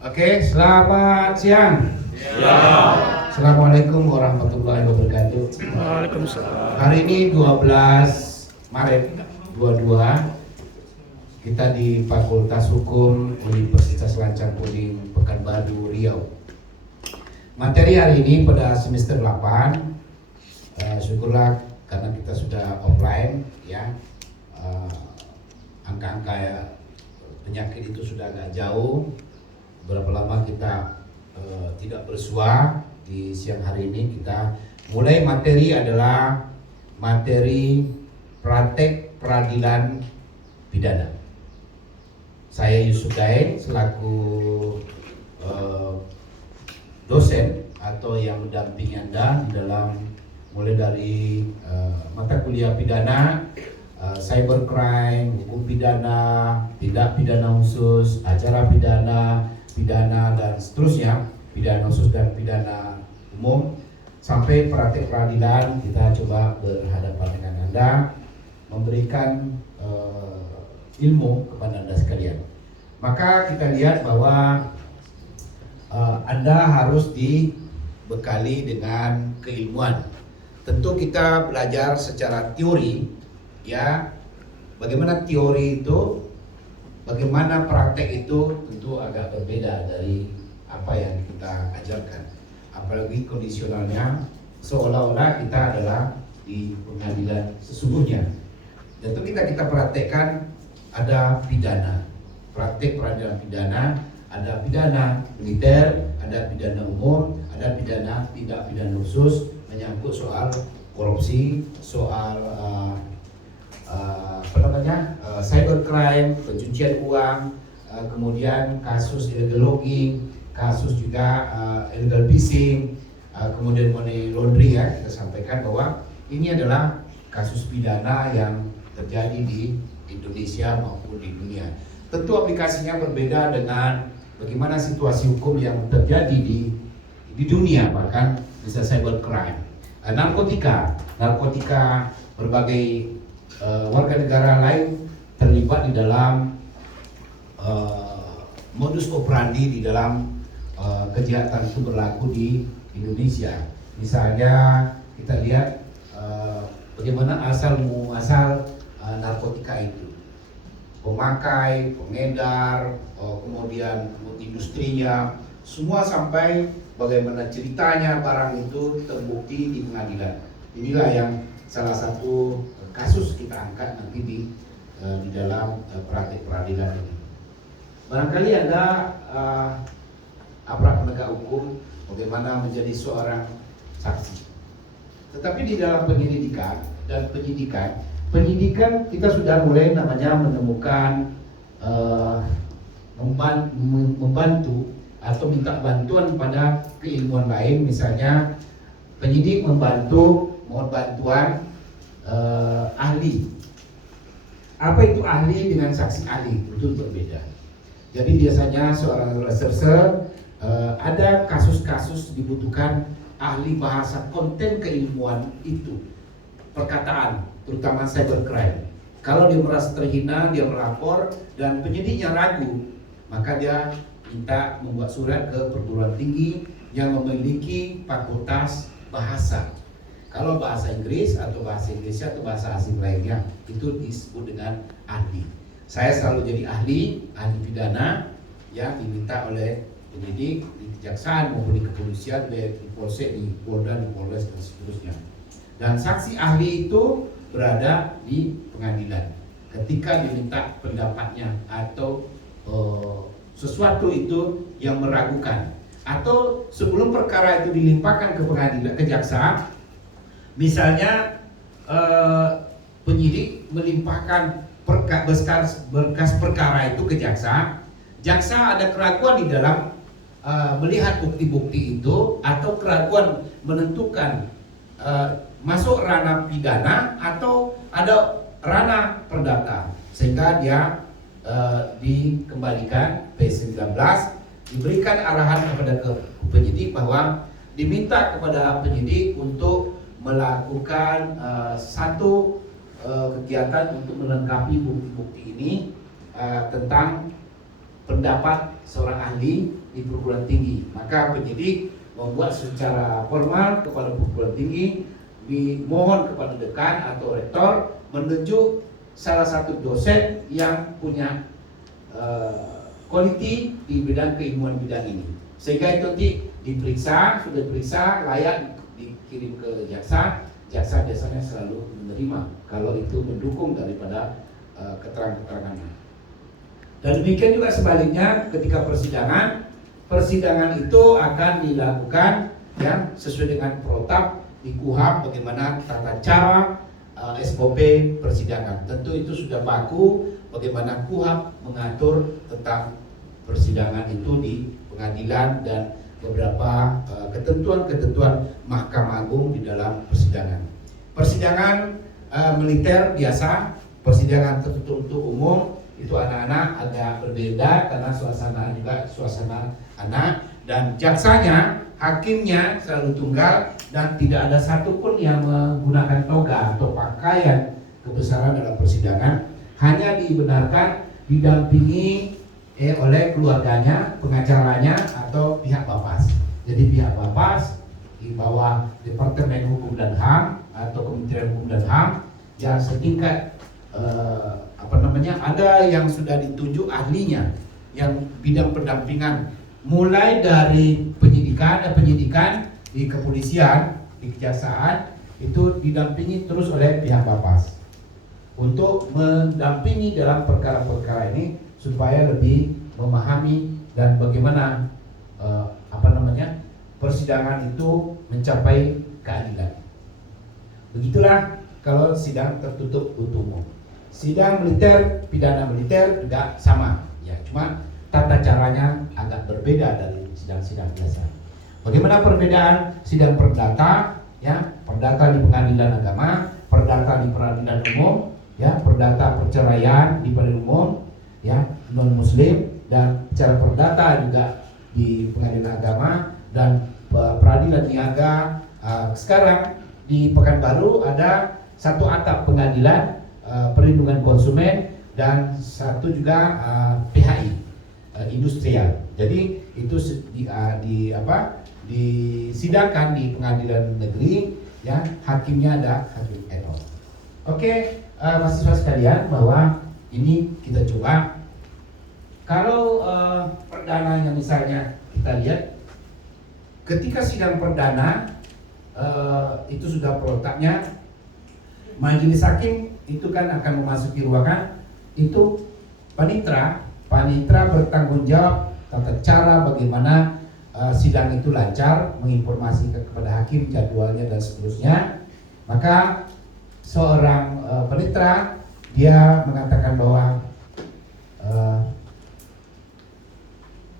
Oke, selamat siang. Ya. Assalamualaikum warahmatullahi wabarakatuh. Waalaikumsalam. Hari ini 12 Maret 22, kita di Fakultas Hukum Universitas Lancang Puding Pekanbaru Riau. Materi hari ini pada semester 8, syukurlah karena kita sudah offline ya, angka-angka penyakit itu sudah agak jauh. Berapa lama kita tidak bersua. Di siang hari ini kita mulai materi adalah materi praktek peradilan pidana. Saya Yusuf Daeng selaku dosen atau yang mendampingi Anda di dalam mulai dari mata kuliah pidana, cybercrime, hukum pidana, tindak pidana khusus, acara pidana, dan seterusnya, pidana khusus dan pidana umum, sampai praktek peradilan. Kita coba berhadapan dengan Anda, memberikan ilmu kepada Anda sekalian. Maka kita lihat bahwa Anda harus dibekali dengan keilmuan. Tentu kita belajar secara teori, ya, bagaimana teori itu, bagaimana praktek itu tentu agak berbeda dari apa yang kita ajarkan. Apalagi kondisionalnya seolah-olah kita adalah di pengadilan sesungguhnya. Dan itu kita praktekkan ada pidana, praktek peradilan pidana, ada pidana militer, ada pidana umum, ada pidana tindak pidana khusus menyangkut soal korupsi, soal cybercrime, pencucian uang, kemudian kasus illegal logging, kasus juga illegal fishing, kemudian money laundering. Ya, kita sampaikan bahwa ini adalah kasus pidana yang terjadi di Indonesia maupun di dunia. Tentu aplikasinya berbeda dengan bagaimana situasi hukum yang terjadi di dunia, bahkan bisa cybercrime, narkotika, berbagai warga negara lain terlibat di dalam modus operandi di dalam kejahatan itu berlaku di Indonesia. Misalnya kita lihat bagaimana asal muasal narkotika itu, pemakai, pengedar, kemudian industrinya, semua sampai bagaimana ceritanya barang itu terbukti di pengadilan. Inilah yang salah satu kasus kita angkat nanti di dalam praktik peradilan ini. Barangkali Anda aparat penegak hukum, bagaimana menjadi seorang saksi. Tetapi di dalam penyelidikan dan penyidikan kita sudah mulai namanya menemukan membantu atau minta bantuan pada keilmuan lain. Misalnya penyidik mohon bantuan ahli. Apa itu ahli dengan saksi ahli? Itu berbeda. Jadi biasanya seorang reserse ada kasus-kasus dibutuhkan ahli bahasa konten keilmuan itu, perkataan, terutama cybercrime. Kalau dia merasa terhina, dia melapor dan penyidiknya ragu, maka dia minta membuat surat ke perguruan tinggi yang memiliki fakultas bahasa. Kalau bahasa Inggris atau bahasa Indonesia atau bahasa asing lainnya, itu disebut dengan ahli. Saya selalu jadi ahli pidana yang diminta oleh penyidik di kejaksaan maupun di kepolisian, di polsek, di polda, di polres dan seterusnya. Dan saksi ahli itu berada di pengadilan ketika diminta pendapatnya atau sesuatu itu yang meragukan, atau sebelum perkara itu dilimpahkan ke pengadilan, ke jaksa. Misalnya penyidik melimpahkan berkas perkara itu ke jaksa ada keraguan di dalam melihat bukti-bukti itu, atau keraguan menentukan masuk ranah pidana atau ada ranah perdata, sehingga dia dikembalikan P19, diberikan arahan kepada penyidik bahwa diminta kepada penyidik untuk melakukan satu kegiatan untuk melengkapi bukti-bukti ini tentang pendapat seorang ahli di perguruan tinggi. Maka penyidik membuat secara formal kepada perguruan tinggi, dimohon kepada dekan atau rektor menunjuk salah satu dosen yang punya quality di bidang keilmuan bidang ini, sehingga itu nanti diperiksa, sudah diperiksa layak dikirim ke jaksa. Jaksa biasanya selalu menerima kalau itu mendukung daripada keterangan-keterangannya. Dan demikian juga sebaliknya ketika persidangan itu akan dilakukan yang sesuai dengan protap di KUHP, bagaimana tata cara SOP persidangan. Tentu itu sudah baku bagaimana KUHP mengatur tentang persidangan itu di pengadilan dan beberapa ketentuan-ketentuan Mahkamah Agung di dalam persidangan. Persidangan militer biasa, persidangan tertutup untuk umum itu anak-anak agak berbeda karena suasana juga suasana anak, dan jaksanya, hakimnya selalu tunggal dan tidak ada satupun yang menggunakan toga atau pakaian kebesaran dalam persidangan. Hanya dibenarkan didampingi oleh keluarganya, pengacaranya, atau pihak Bapas. Jadi pihak Bapas di bawah Departemen Hukum dan HAM atau Kementerian Hukum dan HAM yang setingkat ada yang sudah ditunjuk ahlinya yang bidang pendampingan, mulai dari penyidikan di kepolisian, di kejaksaan, itu didampingi terus oleh pihak Bapas untuk mendampingi dalam perkara-perkara ini supaya lebih memahami dan bagaimana persidangan itu mencapai keadilan. Begitulah kalau sidang tertutup untuk umum. Sidang militer, pidana militer juga sama, ya, cuma tata caranya agak berbeda dari sidang-sidang biasa. Bagaimana perbedaan sidang perdata, ya, perdata di pengadilan agama, perdata di peradilan umum, ya, perdata perceraian di peradilan umum, ya, non muslim, dan cara perdata juga di pengadilan agama dan peradilan niaga. Sekarang di Pekanbaru ada satu atap pengadilan perlindungan konsumen dan satu juga PHI industrial. Jadi itu disidangkan di pengadilan negeri, ya, hakimnya ada hakim etok. Oke, mahasiswa sekalian, bahwa ini kita coba kalau perdananya misalnya kita lihat ketika sidang perdana itu sudah protapnya majelis hakim itu kan akan memasuki ruangan itu panitra bertanggung jawab tata cara bagaimana sidang itu lancar, menginformasikan kepada hakim jadwalnya dan seterusnya. Maka seorang panitra dia mengatakan bahwa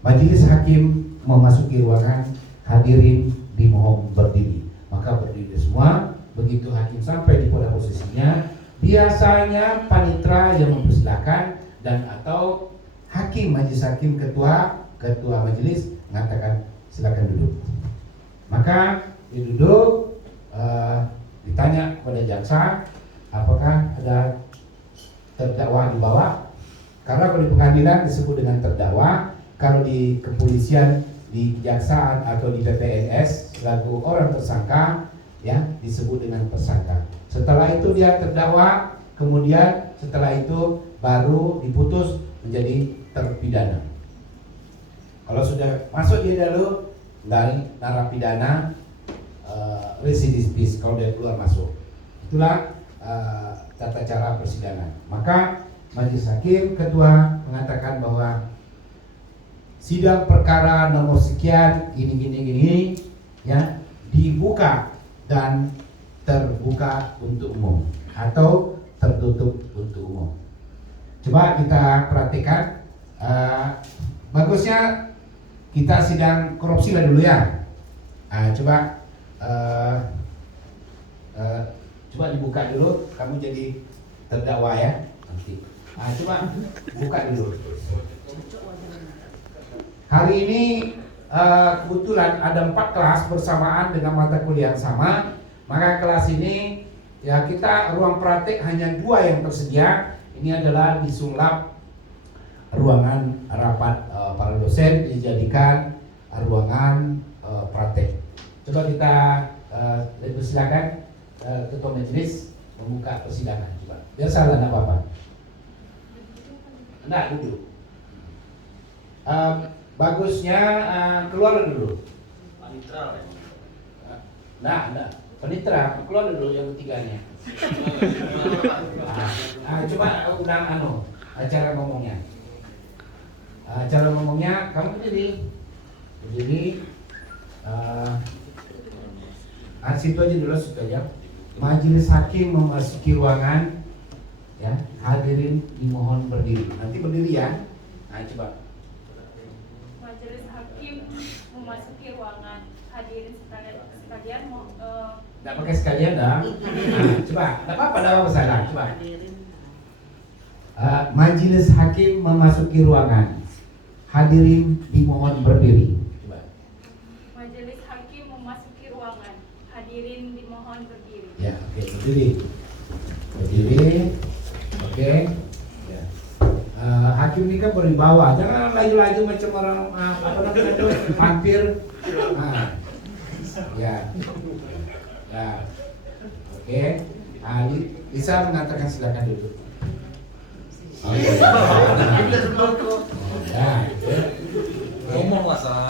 majelis hakim memasuki ruangan, hadirin dimohon berdiri. Maka berdiri semua. Begitu hakim sampai pada posisinya, biasanya panitra yang mempersilahkan dan atau hakim, majelis hakim, ketua majelis mengatakan silakan duduk. Maka duduk, ditanya kepada jaksa apakah ada terdakwa di bawah. Karena kalau di pengadilan disebut dengan terdakwa, kalau di kepolisian, di kejaksaan atau di PPNS selaku orang tersangka, ya, disebut dengan tersangka. Setelah itu dia terdakwa, kemudian setelah itu baru diputus menjadi terpidana. Kalau sudah masuk dia dulu dari narapidana residivis kalau dia keluar masuk. Itulah tata cara persidangan. Maka majelis hakim ketua mengatakan bahwa sidang perkara nomor sekian gini ya dibuka dan terbuka untuk umum atau tertutup untuk umum. Coba kita perhatikan, bagusnya kita sidang korupsi lah dulu ya. Coba dibuka dulu, kamu jadi terdakwa ya nanti. Coba buka dulu. Hari ini kebetulan ada 4 kelas bersamaan dengan mata kuliah yang sama. Maka kelas ini ya kita ruang praktek hanya 2 yang tersedia. Ini adalah di Sunglab ruangan rapat para dosen dijadikan ruangan praktek. Coba kita silakan ketua majelis membuka persidangan. Coba. Biar salah enggak apa-apa. Enggak, duduk. Bagusnya keluar dulu. Panitra. Nah, panitra keluar dulu yang ketiganya. Coba undang cara ngomongnya. Cara ngomongnya kamu berdiri. Situ aja dulu supaya majelis hakim memasuki ruangan, ya, hadirin dimohon berdiri. Nanti berdiri ya. Nah, coba. Majelis hakim memasuki ruangan, hadirin sekalian Nggak pakai sekalian dah. Coba, nggak apa-apa salah. Coba. Majelis hakim memasuki ruangan, hadirin dimohon berdiri. Coba. Majelis hakim memasuki ruangan, hadirin dimohon berdiri. Ya, oke, berdiri. Oke. Ya. Hakim ini kan berwibawa, jangan laju-laju macam orang hampir. Ya. Oke. Bisa mengatakan silakan dulu. Ngomong masalah.